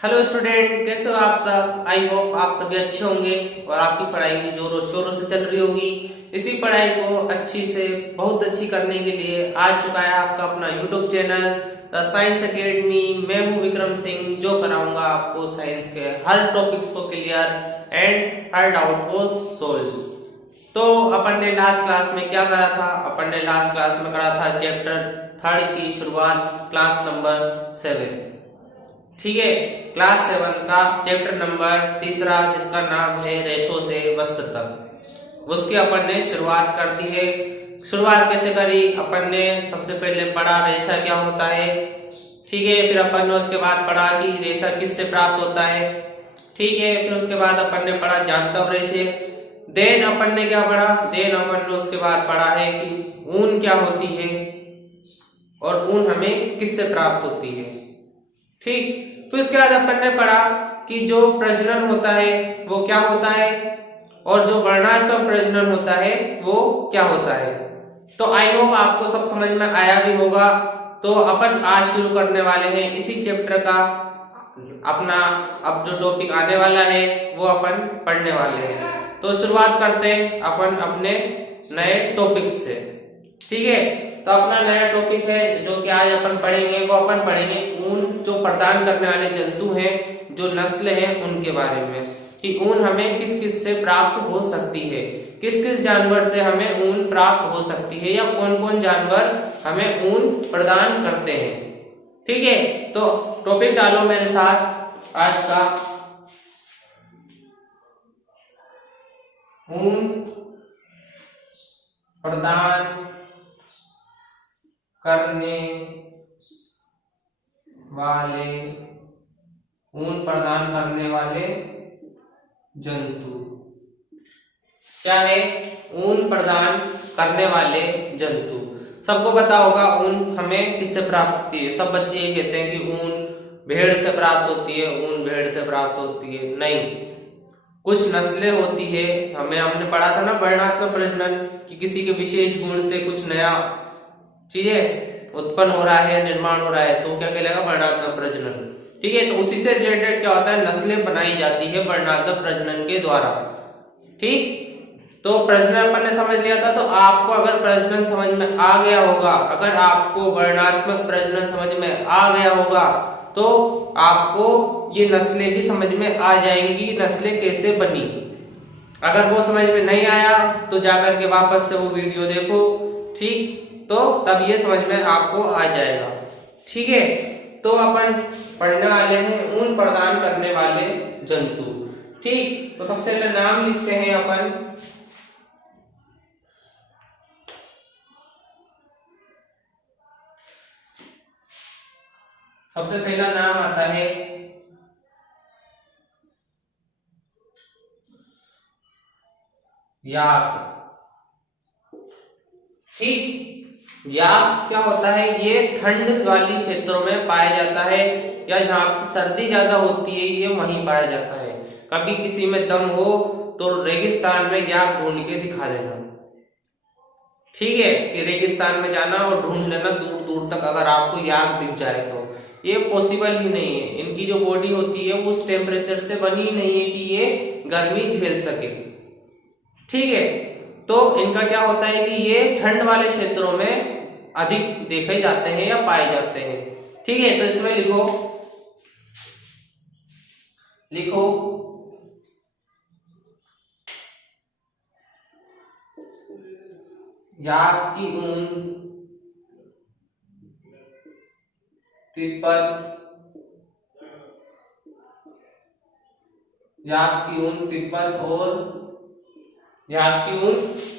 Hello student, कैसे हो आप सब। आई होप आप सभी अच्छे होंगे और आपकी पढ़ाई भी जोरों शोरों से चल रही होगी। इसी पढ़ाई को अच्छी से बहुत अच्छी करने के लिए आ चुका है आपका अपना YouTube channel the science academy. मैं हूं विक्रम सिंह, जो कराऊंगा आपको साइंस के हर टॉपिक्स को क्लियर एंड हर डाउट को सोल्व। तो अपन ने लास्ट क्लास में क्या करा था? अपन ने लास्ट क्लास में करा था चैप्टर 3 की शुरुआत, क्लास नंबर 7। ठीक है, क्लास 7 का चैप्टर नंबर 3 जिसका नाम है रेशों से वस्त्र तक, उसकी अपन ने शुरुआत कर दी है। शुरुआत कैसे करी? अपन ने सबसे पहले पढ़ा रेशा क्या होता है। ठीक है, फिर अपन ने उसके बाद पढ़ा कि रेशा किससे प्राप्त होता है। ठीक है, फिर उसके बाद अपन ने पढ़ा जानतव रेशे। देन अपन ने क्या पढ़ा? देन अपन ने उसके बाद पढ़ा है कि ऊन क्या होती है और ऊन हमें किससे प्राप्त होती है। ठीक, तो इसके बाद अपन ने पढ़ा कि जो प्रजनन होता है वो क्या होता है और जो वर्णात्मक प्रजनन होता है वो क्या होता है। तो आई होप आपको सब समझ में आया भी होगा। तो अपन आज शुरू करने वाले हैं इसी चैप्टर का अपना, अब जो टॉपिक आने वाला है वो अपन पढ़ने वाले हैं। तो शुरुआत करते हैं अपन अपने नए टॉपिक से। ठीक है, तो अपना नया टॉपिक है जो कि आज अपन पढ़ेंगे, वो अपन पढ़ेंगे ऊन जो प्रदान करने वाले जंतु हैं, जो नस्ल हैं उनके बारे में, कि ऊन हमें किस किस से प्राप्त हो सकती है, किस किस जानवर से हमें ऊन प्राप्त हो सकती है, या कौन कौन जानवर हमें ऊन प्रदान करते हैं। ठीक है, तो टॉपिक डालो मेरे साथ आज का, ऊन प्रदान करने वाले, ऊन प्रदान करने वाले जंतु। क्या है? ऊन प्रदान करने वाले जंतु। सबको पता होगा ऊन हमें किससे प्राप्त होती है। सब बच्चे ये कहते हैं कि ऊन भेड़ से प्राप्त होती है, ऊन भेड़ से प्राप्त होती है। नहीं, कुछ नस्लें होती है। हमने पढ़ा था ना वर्णात्मक प्रजनन, कि किसी के विशेष गुण से कुछ नया चीजें उत्पन्न हो रहा है, निर्माण हो रहा है, तो क्या कहलाएगा? वर्णात्मक प्रजनन। ठीक है, तो उसी से रिलेटेड क्या होता है? नस्लें बनाई जाती है वर्णात्मक प्रजनन के द्वारा। ठीक, तो प्रजनन अपन ने समझ लिया था। तो आपको अगर प्रजनन समझ में आ गया होगा, अगर आपको वर्णात्मक प्रजनन समझ में आ गया होगा, तो आपको ये नस्लें भी समझ में आ जाएंगी, नस्लें कैसे बनी। अगर वो समझ में नहीं आया तो जाकर के वापस से वो वीडियो देखो। ठीक, तो तब ये समझ में आपको आ जाएगा। ठीक है, तो अपन पढ़ने वाले हैं ऊन प्रदान करने वाले जंतु। ठीक, तो सबसे पहले नाम लिखते हैं अपन। सबसे पहला नाम आता है याक। ठीक, याक क्या होता है? ये ठंड वाली क्षेत्रों में पाया जाता है, या जहां सर्दी ज्यादा होती है ये वहीं पाया जाता है। कभी किसी में दम हो तो रेगिस्तान में याक ढूंढ के दिखा देना। ठीक है, कि रेगिस्तान में जाना और ढूंढ लेना दूर दूर तक, अगर आपको याक दिख जाए तो। ये पॉसिबल ही नहीं है, इनकी जो बॉडी होती है वो उस टेम्परेचर से बनी ही नहीं है कि ये गर्मी झेल सके। ठीक है, तो इनका क्या होता है कि ये ठंड वाले क्षेत्रों में अधिक देखे जाते हैं या पाए जाते हैं। ठीक है, तो इसमें लिखो लिखो याक की ऊन तिब्बत, याक की ऊन तिब्बत और याक की ऊन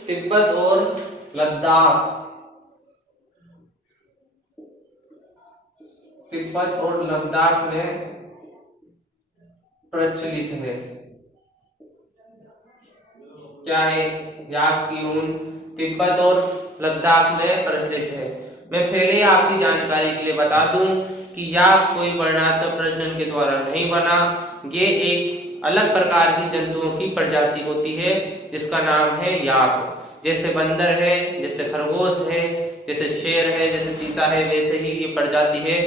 तिब्बत और लद्दाख, तिब्बत और लद्दाख में प्रचलित है। क्या है? याक की ऊन तिब्बत और लद्दाख में प्रचलित है। मैं पहले ही आपकी जानकारी के लिए बता दूं कि याक कोई वर्णात्मक प्रजनन के द्वारा नहीं बना। ये एक अलग प्रकार की जंतुओं की प्रजाति होती है जिसका नाम है याक। जैसे बंदर है, जैसे खरगोश है, जैसे शेर है, जैसे चीता है, वैसे ही ये प्रजाति है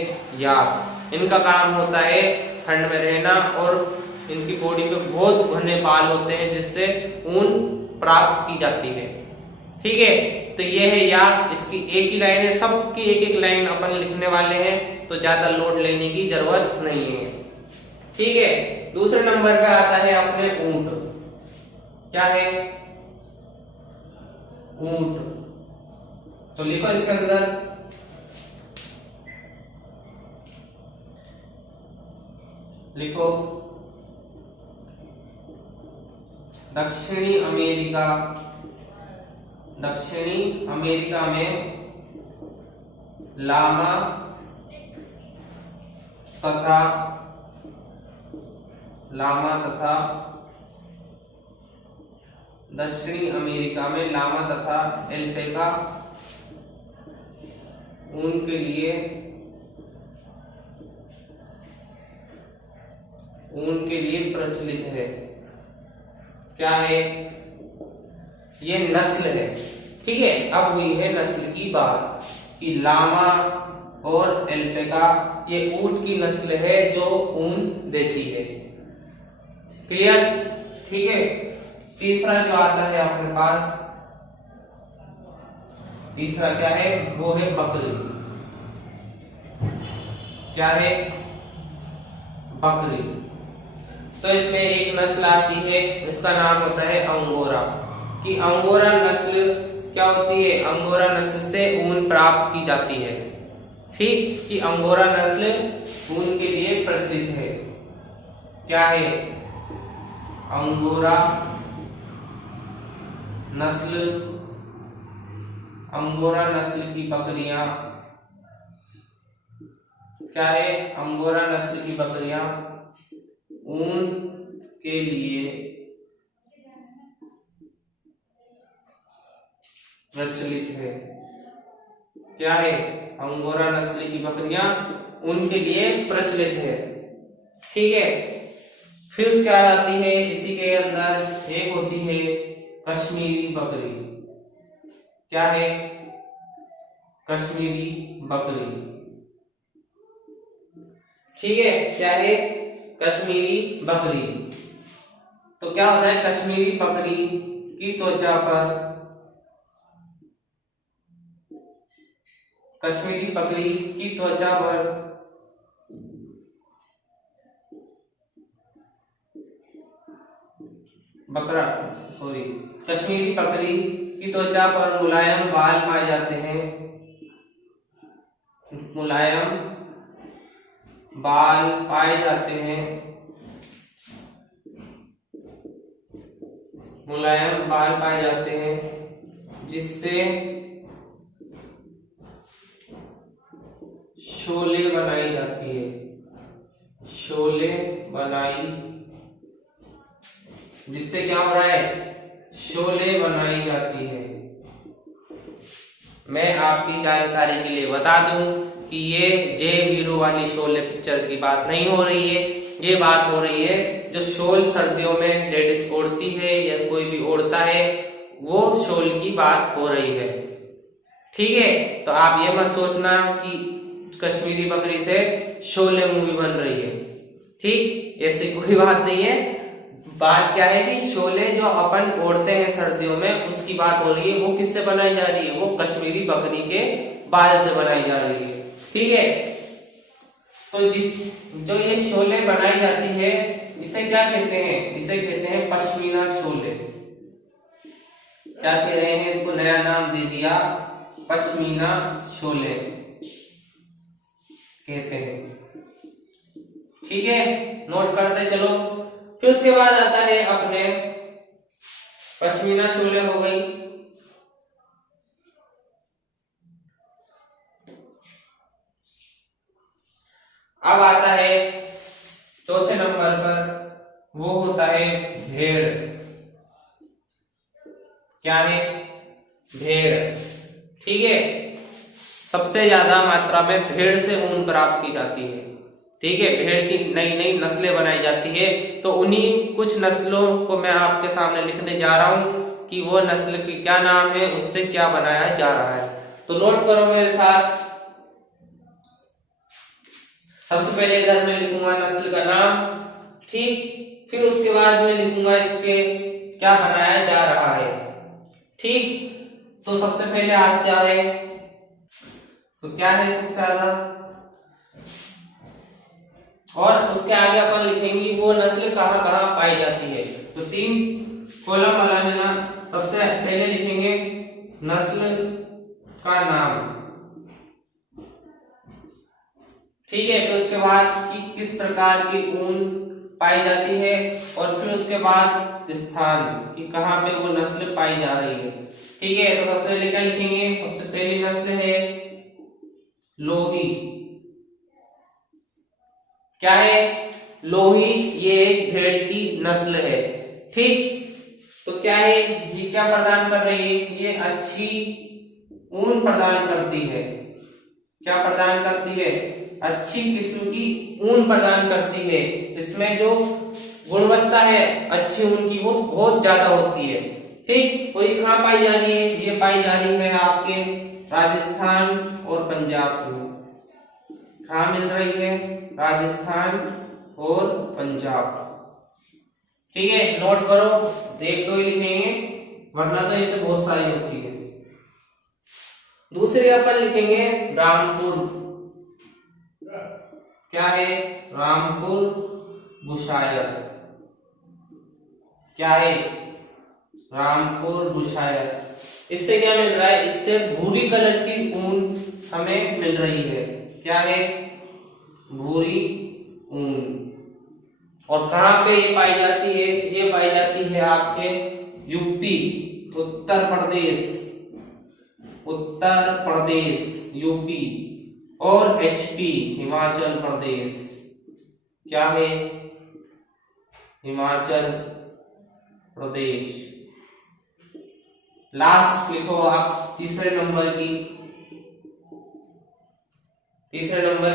याक। इनका काम होता है ठंड में रहना और इनकी बॉडी पे बहुत घने बाल होते हैं जिससे ऊन प्राप्त की जाती है। ठीक है, तो ये है याद, इसकी एक ही लाइन है, सबकी एक एक लाइन अपन लिखने वाले हैं, तो ज्यादा लोड लेने की जरूरत नहीं है। ठीक है, दूसरे नंबर पे आता है अपने ऊंट। क्या है? ऊंट। तो लिखो इसके अंदर, लिखो दक्षिणी अमेरिका। दक्षिणी अमेरिका में लामा तथा दक्षिणी अमेरिका में लामा तथा एल्पेका ऊन के लिए प्रचलित है। क्या है? ये नस्ल है। ठीक है, अब हुई है नस्ल की बात कि लामा और एल्पेका ये ऊंट की नस्ल है जो ऊन देती है। क्लियर? ठीक है, तीसरा जो आता है अपने पास, तीसरा क्या है? वो है बकरी। क्या है? बकरी। तो इसमें एक नस्ल आती है, इसका नाम होता है अंगोरा। कि अंगोरा नस्ल क्या होती है? अंगोरा नस्ल से ऊन प्राप्त की जाती है। ठीक, कि अंगोरा नस्ल ऊन के लिए प्रचलित है। क्या है? अंगोरा नस्ल, अंगोरा नस्ल की बकरियां। क्या है? अंगोरा नस्ल की बकरियां ऊन के लिए प्रचलित है। क्या है? अंगोरा नस्ल की बकरियां ऊन के लिए प्रचलित है। ठीक है, फिर उसके बाद आती है इसी के अंदर एक होती है कश्मीरी बकरी। क्या है? कश्मीरी बकरी। ठीक है, क्या है? कश्मीरी बकरी। तो क्या होता है? कश्मीरी बकरी की त्वचा पर, कश्मीरी बकरी की त्वचा पर कश्मीरी बकरी की त्वचा पर मुलायम बाल पाए जाते हैं। मुलायम बाल पाए जाते हैं। मुलायम बाल पाए जाते हैं जिससे शोले बनाई जाती है। शोले बनाई, जिससे क्या हो रहा है? शोले बनाई जाती है। मैं आपकी जानकारी के लिए बता दूं कि ये जय वीरू वाली शोले पिक्चर की बात नहीं हो रही है। ये बात हो रही है जो शोल सर्दियों में लेडीज ओढ़ती है या कोई भी ओढ़ता है, वो शोल की बात हो रही है। ठीक है, तो आप ये मत सोचना कि कश्मीरी बकरी से शोले मूवी बन रही है। ठीक, ऐसी कोई बात नहीं है। बात क्या है कि शोले जो अपन ओढ़ते हैं सर्दियों में, उसकी बात हो रही है। वो किससे बनाई जा रही है? वो कश्मीरी बकरी के बाल से बनाई जा रही है। ठीक है, तो जो ये शोले बनाई जाती है, इसे क्या कहते हैं? इसे कहते हैं पश्मीना शोले। क्या कह रहे हैं? इसको नया नाम दे दिया, पश्मीना शोले कहते हैं। ठीक है, नोट करते चलो। फिर उसके बाद आता है अपने पश्मीना शोले हो गई। अब आता है चौथे नंबर पर, वो होता है भेड़। क्या है? भेड़। ठीक है, सबसे ज्यादा मात्रा में भेड़ से ऊन प्राप्त की जाती है। ठीक है, भेड़ की नई नई नस्लें बनाई जाती है। तो उन्हीं कुछ नस्लों को मैं आपके सामने लिखने जा रहा हूं कि वो नस्ल की क्या नाम है, उससे क्या बनाया जा रहा है। तो नोट करो मेरे साथ। सबसे पहले इधर मैं लिखूंगा नस्ल का नाम, ठीक। फिर उसके बाद मैं लिखूंगा इसके क्या बनाया जा रहा है, ठीक। तो सबसे पहले आप क्या है, तो क्या है सबसे ज्यादा, और उसके आगे अपन लिखेंगे वो नस्ल कहाँ कहाँ पाई जाती है। तो 3 कॉलम बना लेना। सबसे पहले लिखेंगे नस्ल का नाम, ठीक है। तो उसके बाद कि किस प्रकार की ऊन पाई जाती है, और फिर उसके बाद स्थान कि कहाँ पे वो नस्ल पाई जा रही है, ठीक है। तो सबसे पहले क्या लिखेंगे, सबसे पहली नस्ल है लोही। क्या है, लोही, ये एक भेड़ की नस्ल है, ठीक। तो क्या है, ये क्या प्रदान कर रही है, ये अच्छी ऊन प्रदान करती है। क्या प्रदान करती है, अच्छी किस्म की ऊन प्रदान करती है। इसमें जो गुणवत्ता है अच्छी ऊन की वो बहुत ज्यादा होती है, ठीक। और ये कहाँ पाई जा रही है, ये पाई जा रही है आपके राजस्थान और पंजाब में। कहाँ मिल रही है, राजस्थान और पंजाब, ठीक है। नोट करो, 1-2 ही लिखेंगे वरना तो इससे बहुत सारी होती है। दूसरे अपन लिखेंगे रामपुर। क्या है, रामपुर बुशायर। क्या है, रामपुर बुशायर। इससे क्या मिल रहा है, इससे भूरी कलर की ऊन हमें मिल रही है। क्या है, भूरी ऊन। और कहां पे ये पाई जाती है, ये पाई जाती है आपके यूपी, उत्तर प्रदेश, उत्तर प्रदेश, यूपी, और एचपी, हिमाचल प्रदेश। क्या है, हिमाचल प्रदेश। लास्ट लिखो आप तीसरे नंबर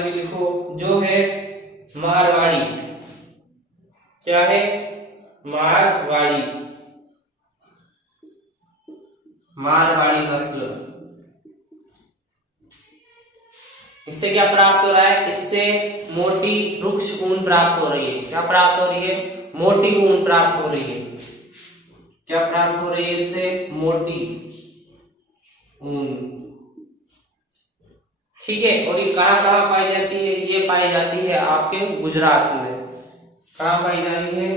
की लिखो जो है मारवाड़ी। क्या है, मारवाड़ी, मारवाड़ी नस्ल। इससे क्या प्राप्त हो रहा है, इससे मोटी रुक्ष ऊन प्राप्त हो रही है। क्या प्राप्त हो रही है, मोटी ऊन प्राप्त हो रही है। क्या प्राप्त हो रही है, इससे मोटी ऊन, ठीक है। और ये कहाँ कहाँ पाई जाती है, ये पाई जाती है आपके गुजरात में। कहाँ पाई जा रही है,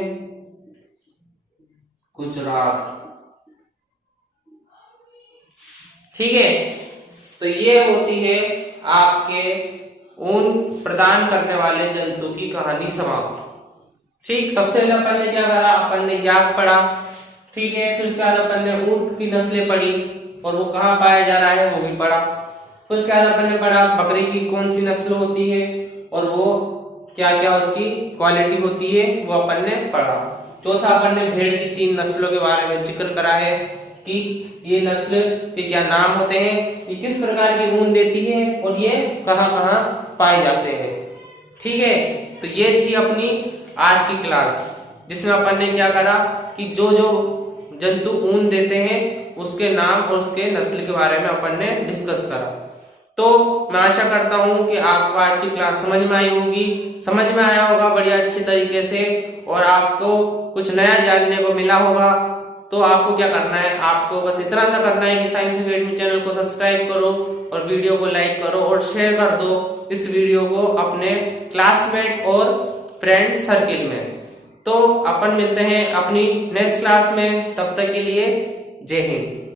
गुजरात, ठीक है। तो ये होती है आपके ऊन प्रदान करने वाले जंतु की कहानी समाप्त, ठीक। सबसे पहले अपन ने क्या करा, अपन ने याक पढ़ा, ठीक है। फिर उसके बाद अपन ने ऊंट की नस्लें पढ़ी और वो कहाँ पाया जा रहा है वो भी पढ़ा। फिर उसके बाद अपन ने पढ़ा बकरी की कौन सी नस्ल होती है और वो क्या क्या उसकी क्वालिटी होती है वो अपन ने पढ़ा। चौथा अपन ने भेड़ की 3 नस्लों के बारे में जिक्र करा है कि ये नस्ल के क्या नाम होते हैं, ये किस प्रकार की ऊन देती है और ये कहाँ कहाँ पाए जाते हैं, ठीक है। तो ये थी अपनी आज की क्लास जिसमें अपन ने क्या करा कि जो जो जंतु ऊन देते हैं उसके नाम और उसके नस्ल के बारे में अपन ने डिस्कस करा। तो मैं आशा करता हूं कि आपको आज की क्लास समझ में आई होगी, समझ में आया होगा बढ़िया अच्छे तरीके से, और आपको कुछ नया जानने को मिला होगा। तो आपको क्या करना है, आपको बस इतना सा करना है कि साइंस एकेडमी चैनल को सब्सक्राइब करो और वीडियो को लाइक करो और शेयर कर दो इस वीडियो को अपने क्लासमेट और फ्रेंड सर्किल में। तो अपन मिलते हैं अपनी नेक्स्ट क्लास में, तब तक के लिए जय हिंद।